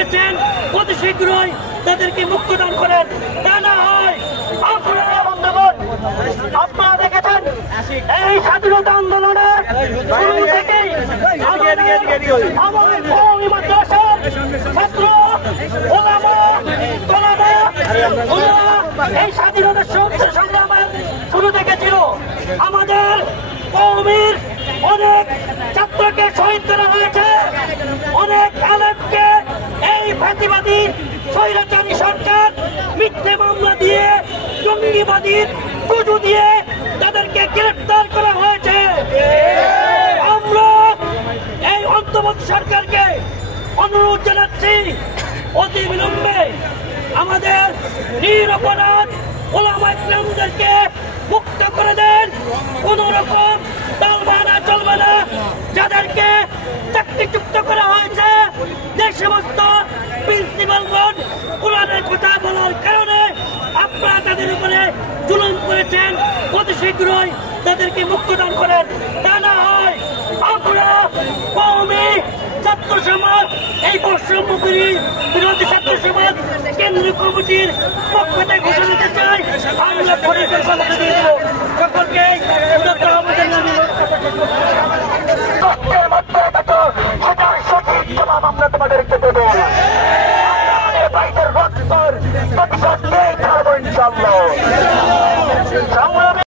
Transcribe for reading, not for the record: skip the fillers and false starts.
করেছেন অতি শীঘ্রই তাদেরকে মুক্তদান করেন। তা না হয় আপনারা দেখেছেন এই স্বাধীনতা আন্দোলনে শুরু থেকেই আমাদের কওমি মাদ্রাসার ছাত্র ওলামা তোলামা এই স্বাধীনতা সংগ্রামের শুরু থেকে ছিল। আমাদের কওমির অনেক ছাত্রকে শহীদ করা হয়েছে, অনেক আলেমকে এই ফাঁসিবাদী স্বৈরাচারী সরকার মিথ্যে মামলা দিয়ে জঙ্গিবাদীর পুজো দিয়ে তাদেরকে গ্রেফতার করা হয়েছে। আমরা এই অন্তর্বর্তী সরকারকে অনুরোধ জানাচ্ছি অতি বিলম্বে আমাদের নিরপরাধ ওলামা ইকরামদেরকে মুক্ত করে দেন। কোন রকম তালবাহানা চলবে না। যাদেরকে চাকরিচ্যুত করা হয়েছে, যে সমস্ত প্রিন্সিপালগণ কোরআনের কথা বলার কারণে আপনারা তাদের উপরে জুলুম করেছেন, অতি শীঘ্রই তাদেরকে মুক্তদান করেন। তা না হয় আমরা কওমি ছাত্র সমাজ এই বৈষম্যকারী বিরোধী ছাত্র সমাজ কেন্দ্রীয় কমিটির পক্ষ থেকে ঘোষণা দিতে চাই। আমরা পরিকল্পনা দিয়ে দেব সকলকে আমরা তোমাদেরকে দেবো। ইনশাআল্লাহ